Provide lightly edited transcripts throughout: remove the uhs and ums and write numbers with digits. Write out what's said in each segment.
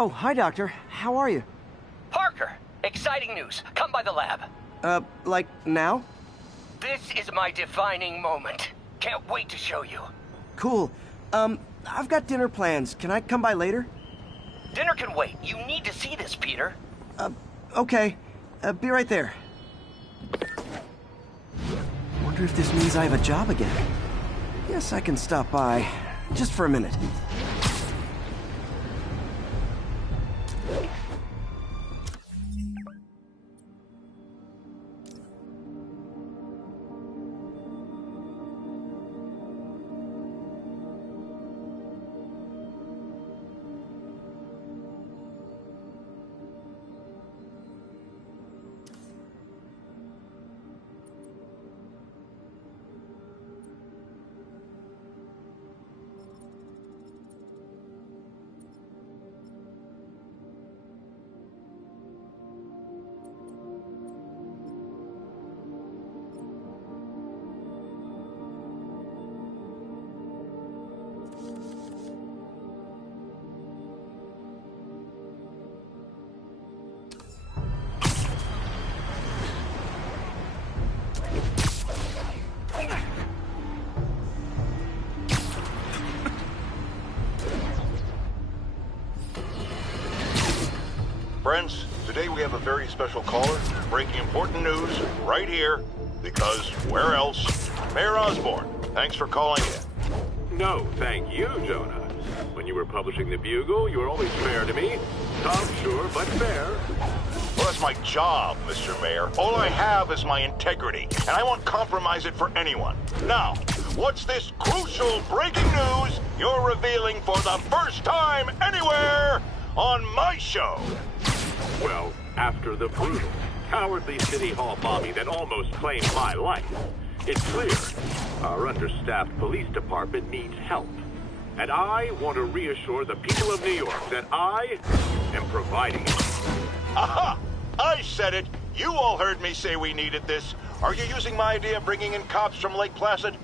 Oh, hi, Doctor. How are you? Parker, exciting news. Come by the lab. Like now? This is my defining moment. Can't wait to show you. Cool. I've got dinner plans. Can I come by later? Dinner can wait. You need to see this, Peter. Okay. Be right there. Wonder if this means I have a job again. Guess I can stop by. Just for a minute. Friends, today we have a very special caller, breaking important news right here, because where else? Mayor Osborn, thanks for calling in. No, thank you, Jonah. When you were publishing the Bugle, you were always fair to me. Tough, sure, but fair. Well, that's my job, Mr. Mayor. All I have is my integrity, and I won't compromise it for anyone. Now, what's this crucial breaking news you're revealing for the first time anywhere on my show? Well, after the brutal, cowardly City Hall bombing that almost claimed my life, it's clear our understaffed police department needs help. And I want to reassure the people of New York that I am providing it. Aha! I said it! You all heard me say we needed this. Are you using my idea of bringing in cops from Lake Placid?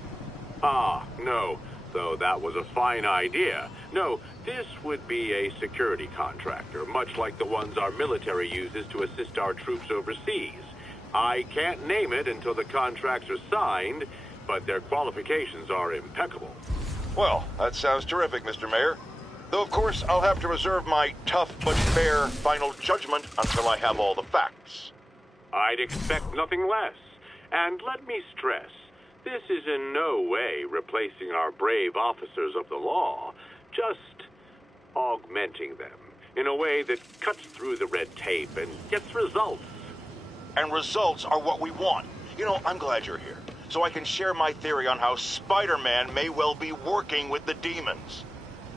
Ah, no. Though that was a fine idea. No, this would be a security contractor, much like the ones our military uses to assist our troops overseas. I can't name it until the contracts are signed, but their qualifications are impeccable. Well, that sounds terrific, Mr. Mayor. Though, of course, I'll have to reserve my tough but fair final judgment until I have all the facts. I'd expect nothing less. And let me stress, this is in no way replacing our brave officers of the law, just augmenting them in a way that cuts through the red tape and gets results. And results are what we want. You know, I'm glad you're here, so I can share my theory on how Spider-Man may well be working with the demons.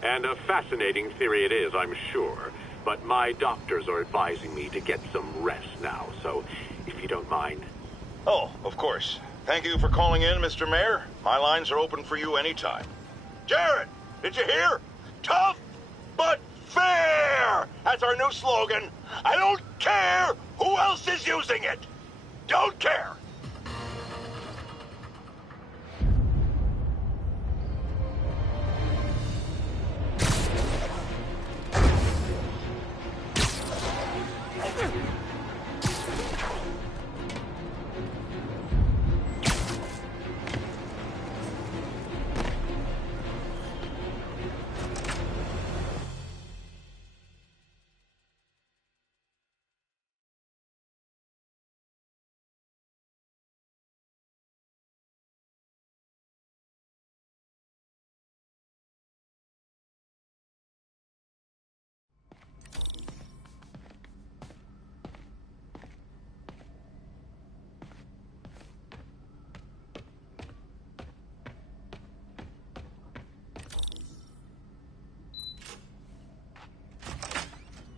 And a fascinating theory it is, I'm sure. But my doctors are advising me to get some rest now, so if you don't mind. Oh, of course. Thank you for calling in, Mr. Mayor. My lines are open for you anytime. Jared, did you hear? Tough but fair! That's our new slogan. I don't care who else is using it. Don't care.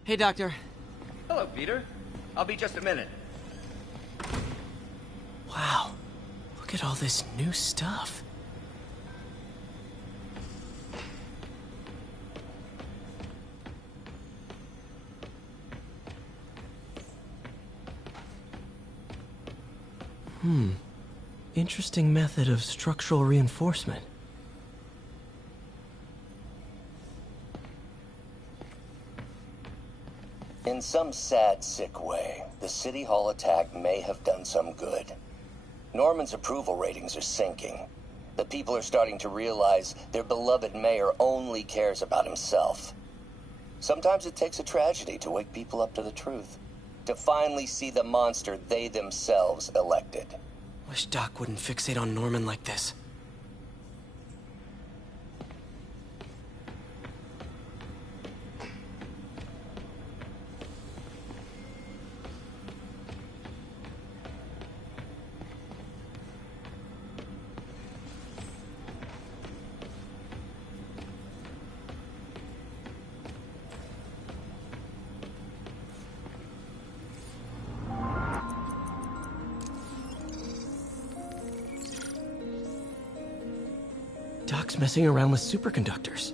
Hey, Doctor. Hello, Peter. I'll be just a minute. Wow. Look at all this new stuff. Interesting method of structural reinforcement. In some sad, sick way, the City Hall attack may have done some good. Norman's approval ratings are sinking. The people are starting to realize their beloved mayor only cares about himself. Sometimes it takes a tragedy to wake people up to the truth, to finally see the monster they themselves elected. Wish Doc wouldn't fixate on Norman like this. Doc's messing around with superconductors.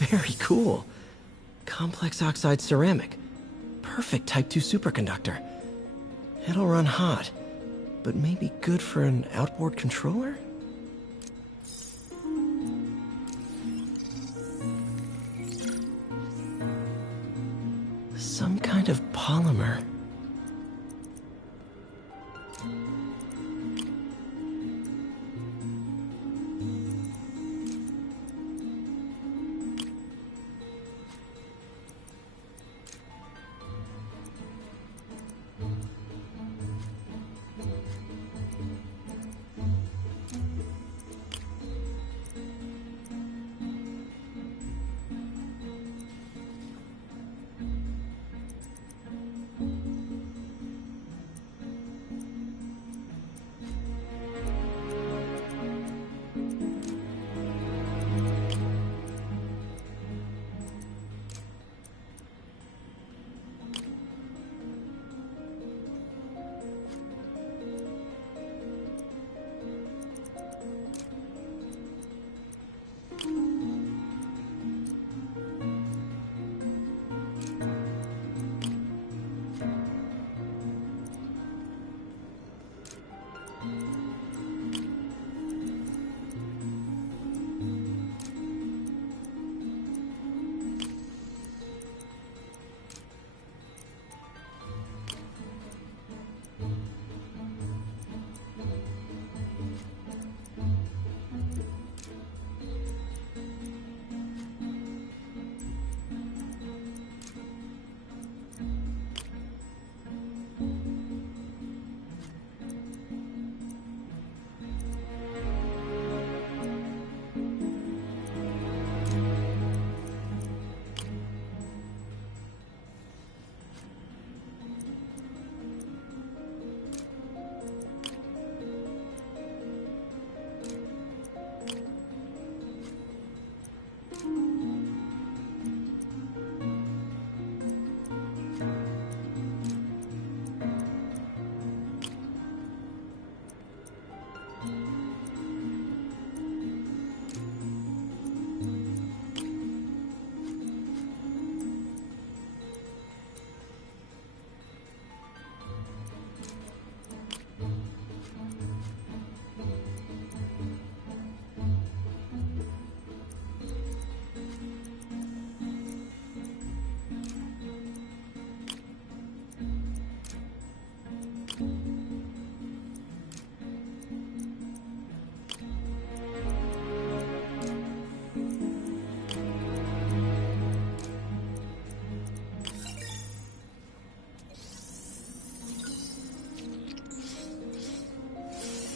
Very cool. Complex oxide ceramic. Perfect Type 2 superconductor. It'll run hot, but maybe good for an outboard controller? Some kind of polymer.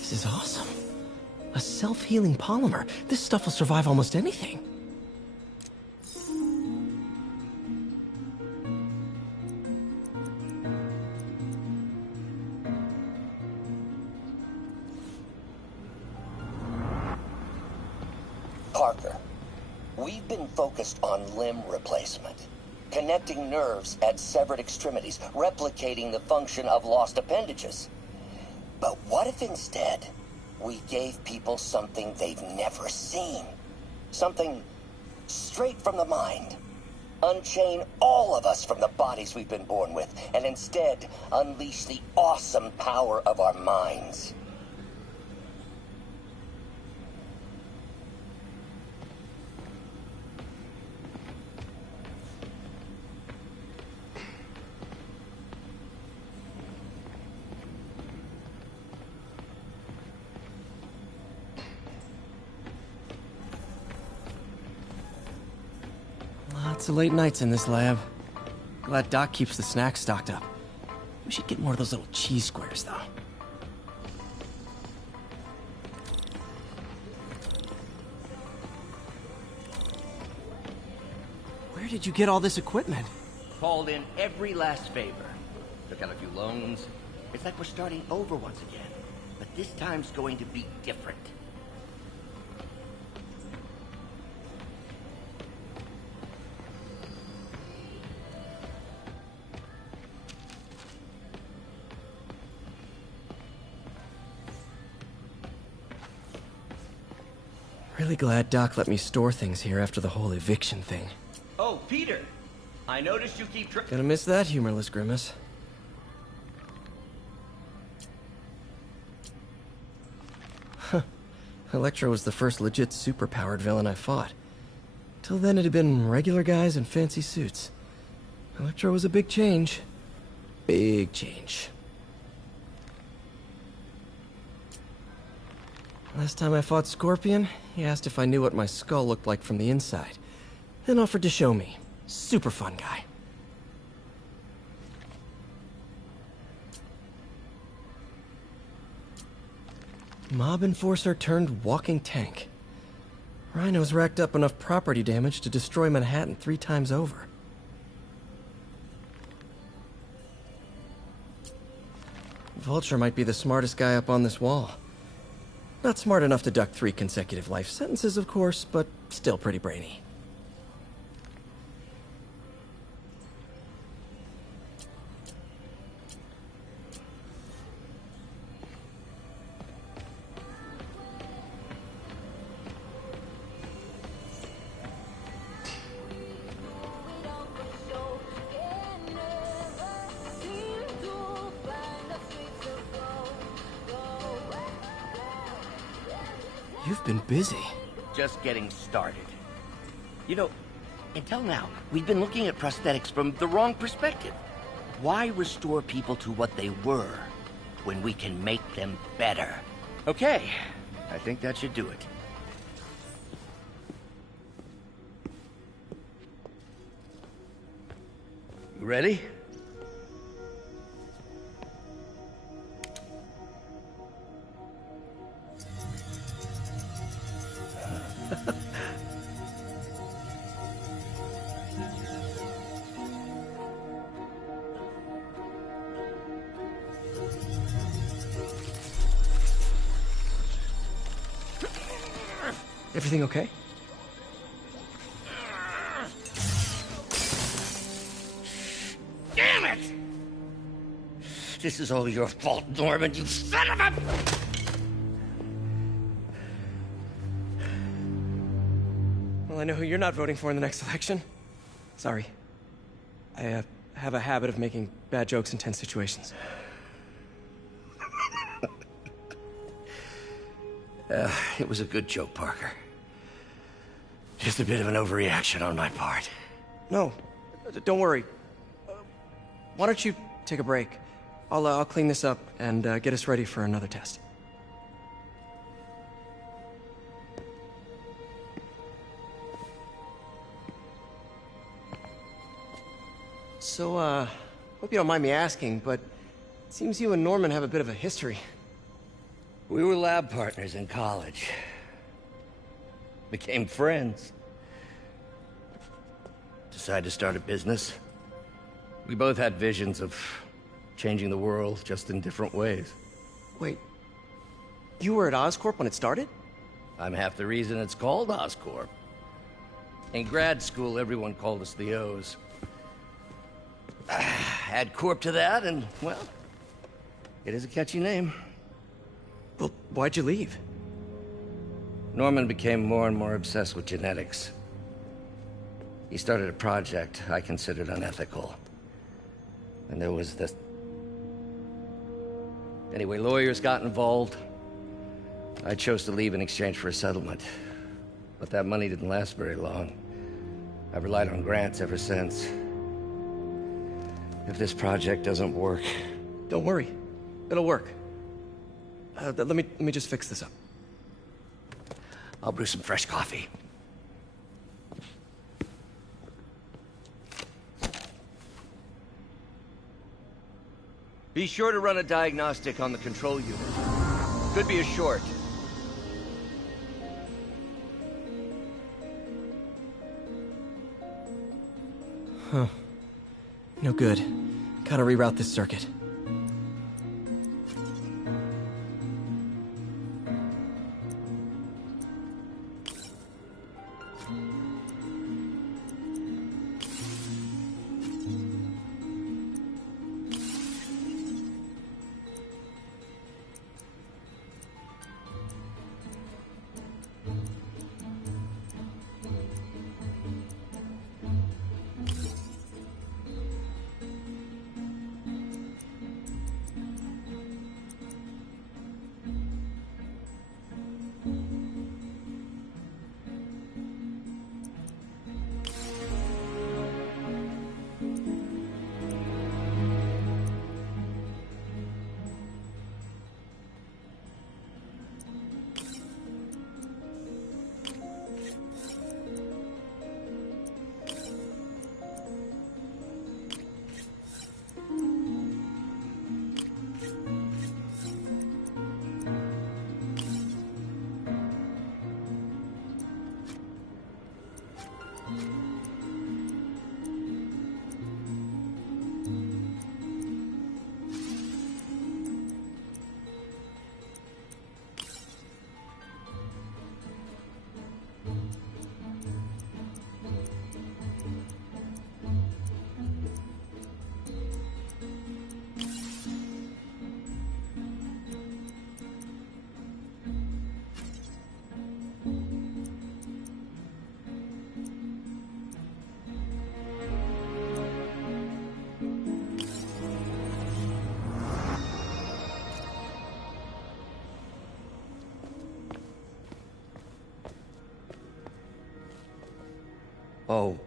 This is awesome. A self-healing polymer. This stuff will survive almost anything. Parker, we've been focused on limb replacement, connecting nerves at severed extremities, replicating the function of lost appendages. But what if instead we gave people something they've never seen? Something straight from the mind. Unchain all of us from the bodies we've been born with, and instead unleash the awesome power of our minds. Lots of late nights in this lab. Glad Doc keeps the snacks stocked up. We should get more of those little cheese squares, though. Where did you get all this equipment? Called in every last favor. Took out a few loans. It's like we're starting over once again. But this time's going to be different. Really glad Doc let me store things here after the whole eviction thing. Oh, Peter! I noticed you keep Gonna miss that humorless grimace. Huh. Electro was the first legit superpowered villain I fought. Till then it had been regular guys in fancy suits. Electro was a big change. Big change. Last time I fought Scorpion, he asked if I knew what my skull looked like from the inside. Then offered to show me. Super fun guy. Mob enforcer turned walking tank. Rhino's racked up enough property damage to destroy Manhattan 3 times over. Vulture might be the smartest guy up on this wall. Not smart enough to duck 3 consecutive life sentences, of course, but still pretty brainy. You've been busy. just getting started. You know, until now, we've been looking at prosthetics from the wrong perspective. Why restore people to what they were when we can make them better? Okay, I think that should do it. You ready? Everything okay? Damn it! This is all your fault, Norman, you son of a... Well, I know who you're not voting for in the next election. Sorry. I have a habit of making bad jokes in tense situations. It was a good joke, Parker. Just a bit of an overreaction on my part. No, don't worry. Why don't you take a break? I'll clean this up and get us ready for another test. So, hope you don't mind me asking, but it seems you and Norman have a bit of a history. We were lab partners in college. Became friends. Decided to start a business. We both had visions of changing the world, just in different ways. Wait, you were at Oscorp when it started? I'm half the reason it's called Oscorp. In grad school, everyone called us the O's. Add Corp to that, and, well, it is a catchy name. Well, why'd you leave? Norman became more and more obsessed with genetics. He started a project I considered unethical. And there was this... Anyway, lawyers got involved. I chose to leave in exchange for a settlement. But that money didn't last very long. I've relied on grants ever since. If this project doesn't work... Don't worry. It'll work. Let me just fix this up. I'll brew some fresh coffee. Be sure to run a diagnostic on the control unit. Could be a short. Huh. No good. Gotta reroute this circuit. Oh,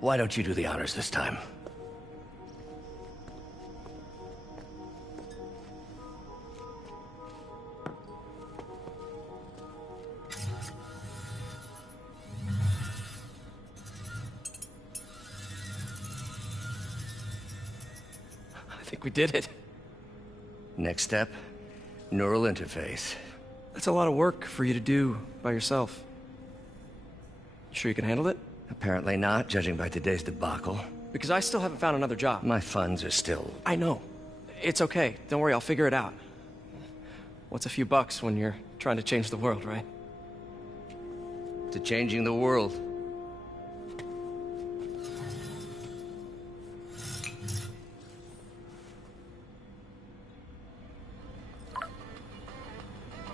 why don't you do the honors this time? I think we did it. Next step, neural interface. That's a lot of work for you to do by yourself. You sure you can handle it? Apparently not, judging by today's debacle. Because I still haven't found another job. My funds are still... I know. It's okay. Don't worry, I'll figure it out. What's a few bucks when you're trying to change the world, right? to changing the world.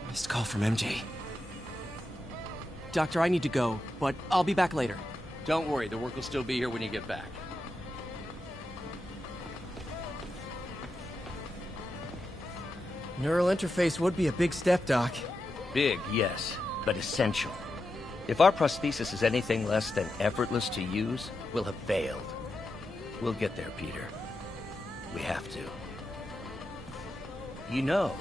Missed call from MJ. Doctor, I need to go, but I'll be back later. Don't worry, the work will still be here when you get back. Neural interface would be a big step, Doc. Big, yes, but essential. If our prosthesis is anything less than effortless to use, we'll have failed. We'll get there, Peter. We have to. You know,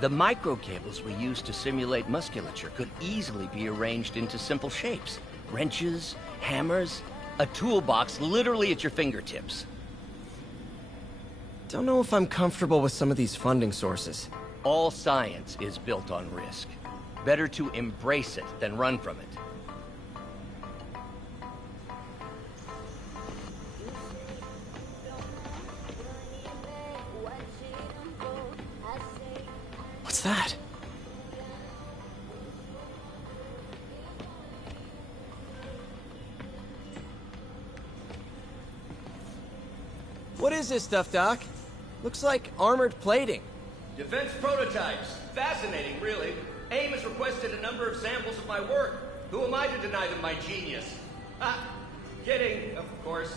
the microcables we use to simulate musculature could easily be arranged into simple shapes. Wrenches, hammers, a toolbox literally at your fingertips. Don't know if I'm comfortable with some of these funding sources. All science is built on risk. Better to embrace it than run from it. What's that? What is this stuff, Doc? Looks like armored plating. Defense prototypes. Fascinating, really. AIM has requested a number of samples of my work. Who am I to deny them my genius? Ha! Kidding, of course.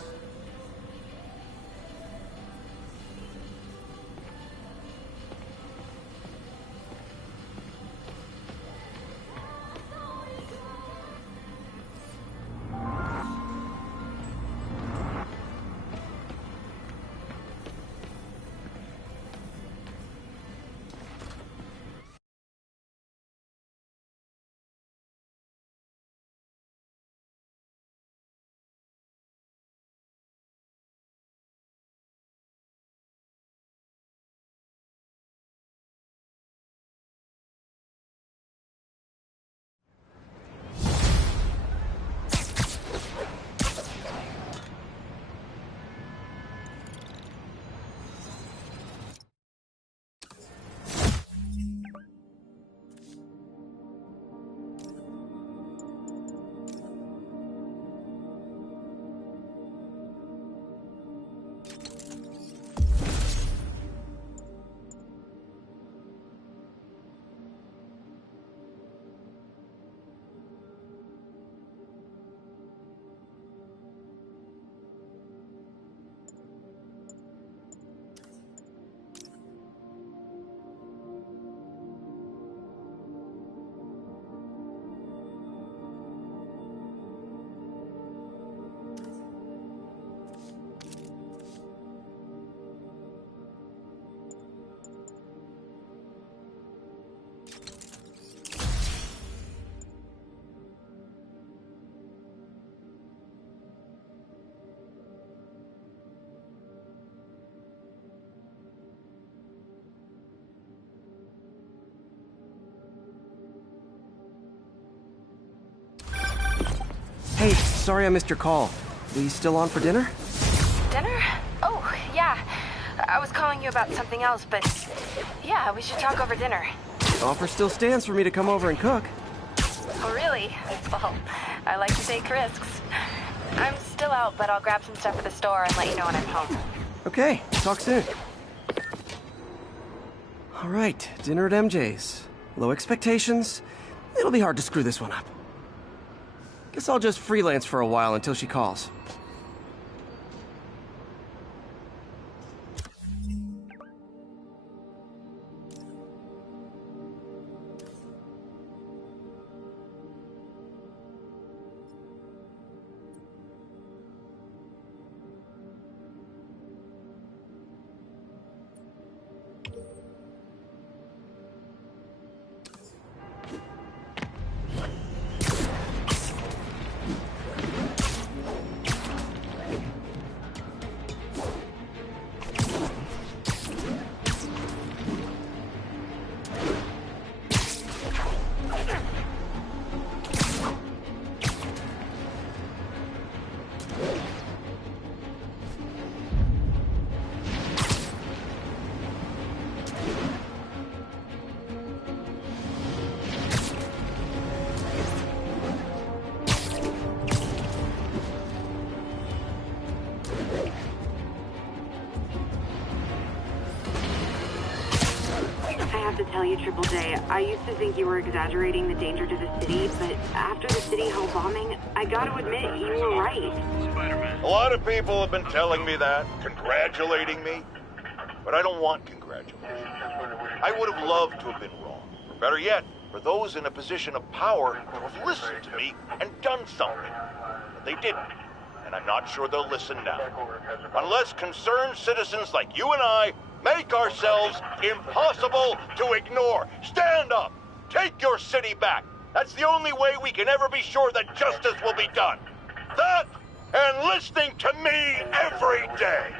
Hey, sorry I missed your call. We still on for dinner? Dinner? Oh, yeah. I was calling you about something else, but yeah, we should talk over dinner. Offer still stands for me to come over and cook. Oh, really? Well, I like to take risks. I'm still out, but I'll grab some stuff at the store and let you know when I'm home. Okay, talk soon. All right, dinner at MJ's. Low expectations. It'll be hard to screw this one up. Guess I'll just freelance for a while until she calls. tell you, Triple J, I used to think you were exaggerating the danger to the city, but after the City Hall bombing, I gotta admit, you were right. A lot of people have been telling me that, congratulating me, but I don't want congratulations. I would have loved to have been wrong. Or better yet, for those in a position of power to have listened to me and done something. But they didn't, and I'm not sure they'll listen now. Unless concerned citizens like you and I make ourselves impossible to ignore. Stand up! Take your city back! That's the only way we can ever be sure that justice will be done. That and listening to me every day!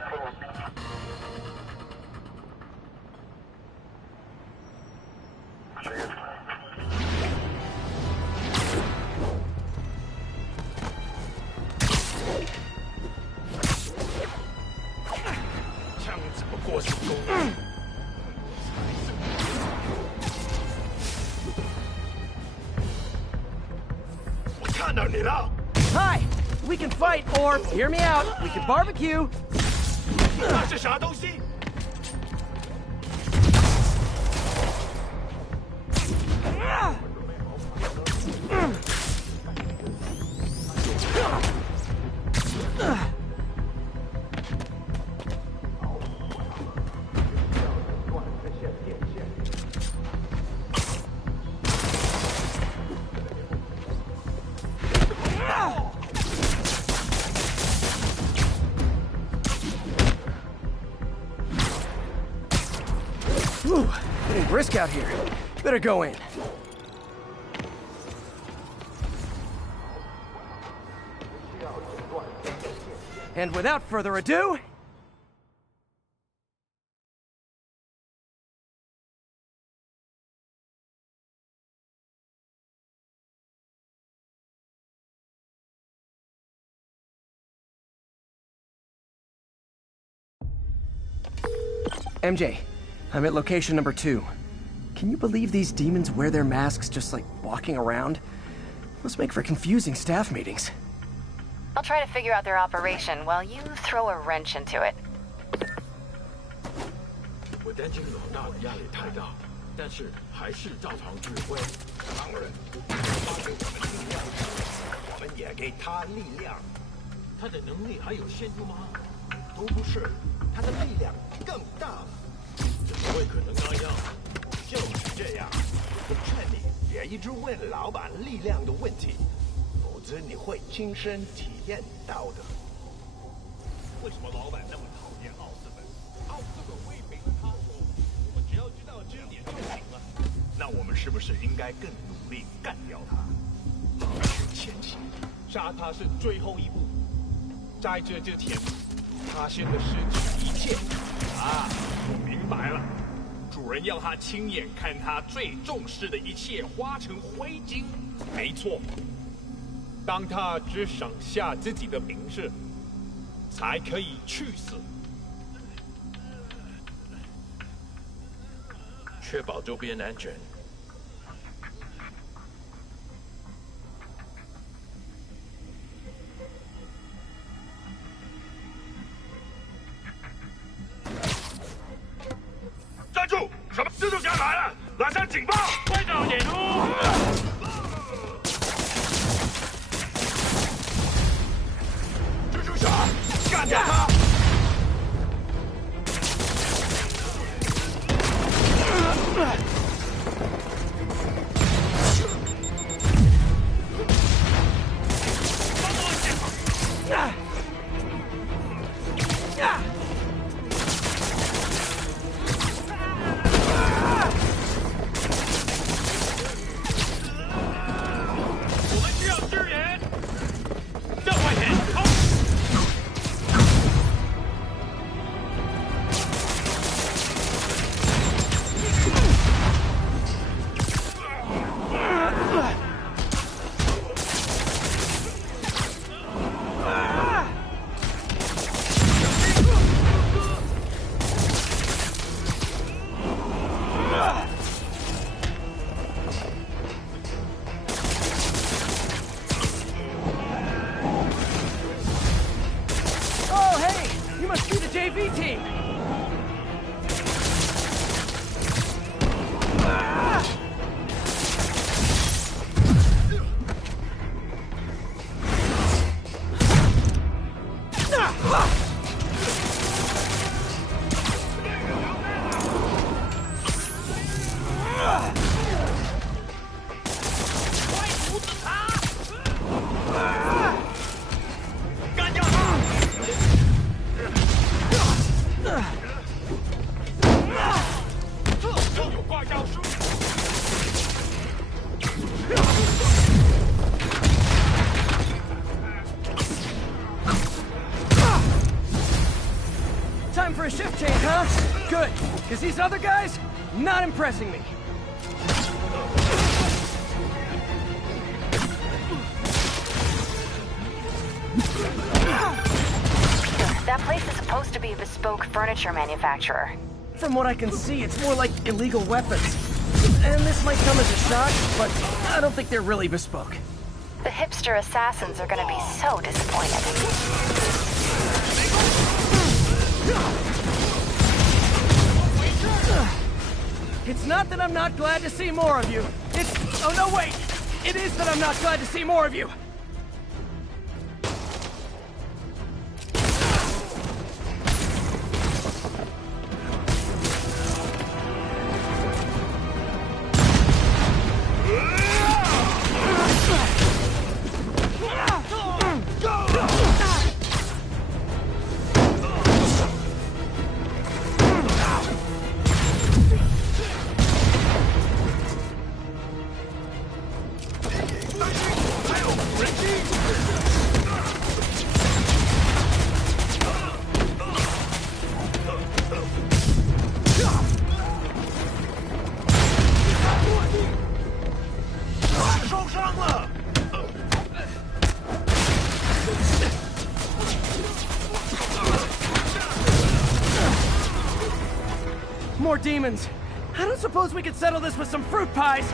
Hi! We can fight, or, hear me out, we can barbecue! Whew, getting brisk out here. Better go in. And without further ado... MJ, I'm at location number 2. Can you believe these demons wear their masks just like walking around? Must make for confusing staff meetings. I'll try to figure out their operation while you throw a wrench into it. 我担心老大的压力太大，但是还是照常指挥。当然，他给我们力量，我们也给他力量。他的能力还有限度吗？都不是，他的力量更大了。怎么会可能那样？就是这样。我劝你别一直问老板力量的问题，否则你会亲身体验到的。为什么老板那么讨厌奥斯本？奥斯本威胁了他，我们只要知道这一点就行了。那我们是不是应该更努力干掉他？好好前行，杀他是最后一步。在这之前，他现在失去一切。啊，我明白了。主人要他亲眼看他最重视的一切化成灰烬。没错。当他只剩下自己的名字，才可以去死。确保周边安全。站住！什么？蜘蛛侠来了！拉上警报！快到点出！蜘蛛侠，干掉他！ Good, because these other guys, not impressing me. That place is supposed to be a bespoke furniture manufacturer. From what I can see, it's more like illegal weapons. And this might come as a shock, but I don't think they're really bespoke. The hipster assassins are gonna be so disappointed. It's not that I'm not glad to see more of you. It's... oh no, wait! It is that I'm not glad to see more of you! More demons. I don't suppose we could settle this with some fruit pies.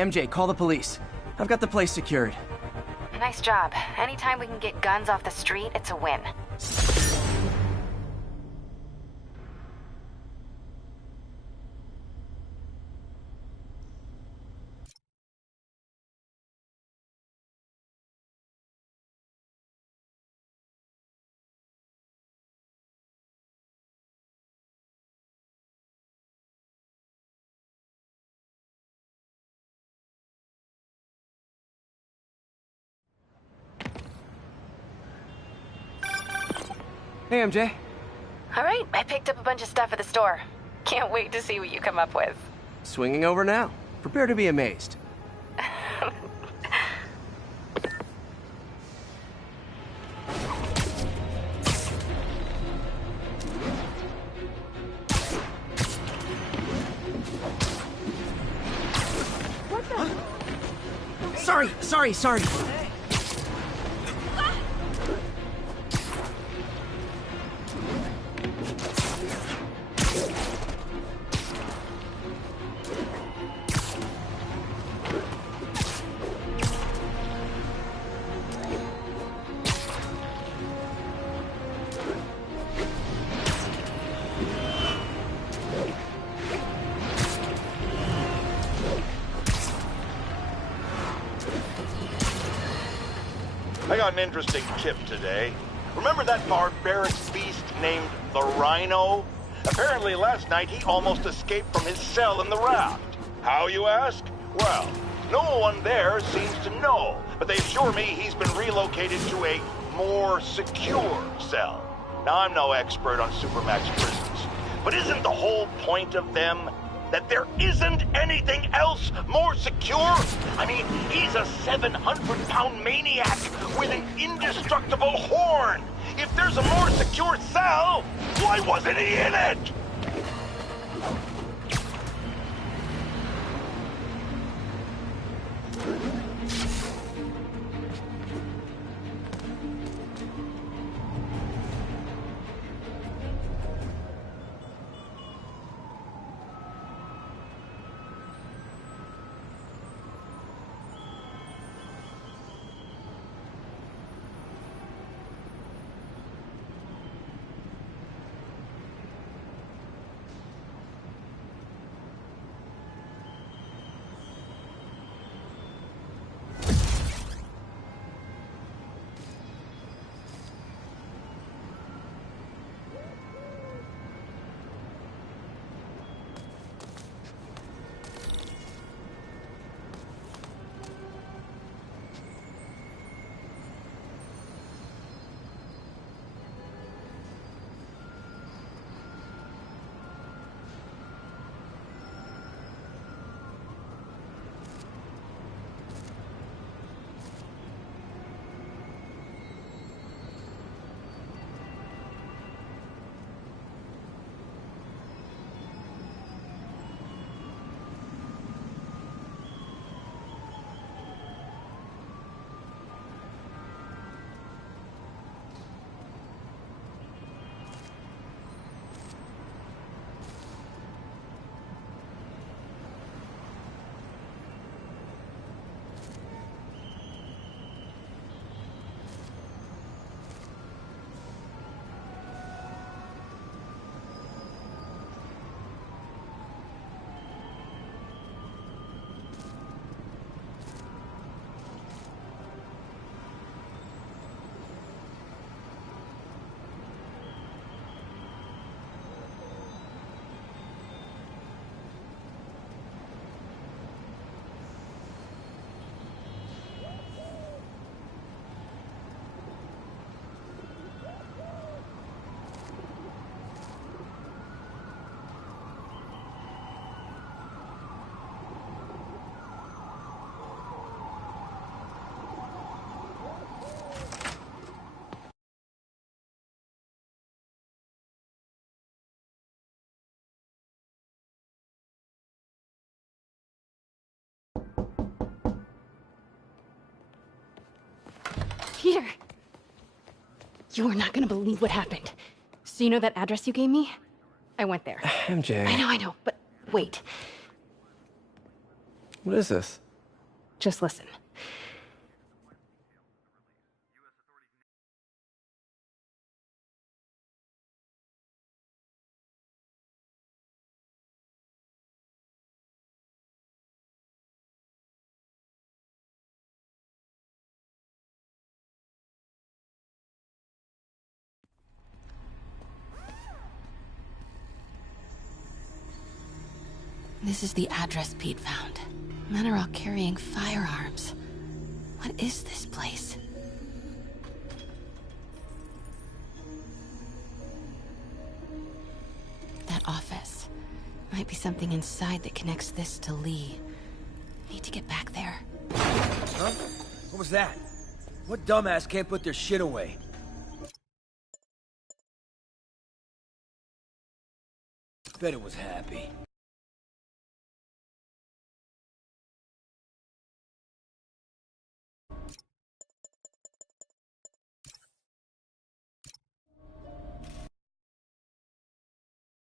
MJ, call the police. I've got the place secured. Nice job. Anytime we can get guns off the street, it's a win. Hey, MJ. All right, I picked up a bunch of stuff at the store. Can't wait to see what you come up with. Swinging over now. Prepare to be amazed. Sorry. I got an interesting tip today. Remember that barbaric beast named the Rhino? Apparently last night he almost escaped from his cell in the raft. How, you ask? Well, no one there seems to know, but they assure me he's been relocated to a more secure cell. Now, I'm no expert on Supermax prisons, but isn't the whole point of them that there isn't anything else more secure? I mean, he's a 700-pound maniac with an indestructible horn. If there's a more secure cell, why wasn't he in it? Peter! You are not gonna believe what happened. So you know that address you gave me? I went there. MJ. I know, but wait. What is this? Just listen. This is the address Pete found. Men are all carrying firearms. What is this place? That office. Might be something inside that connects this to Lee. Need to get back there. Huh? What was that? What dumbass can't put their shit away? Bet it was Happy.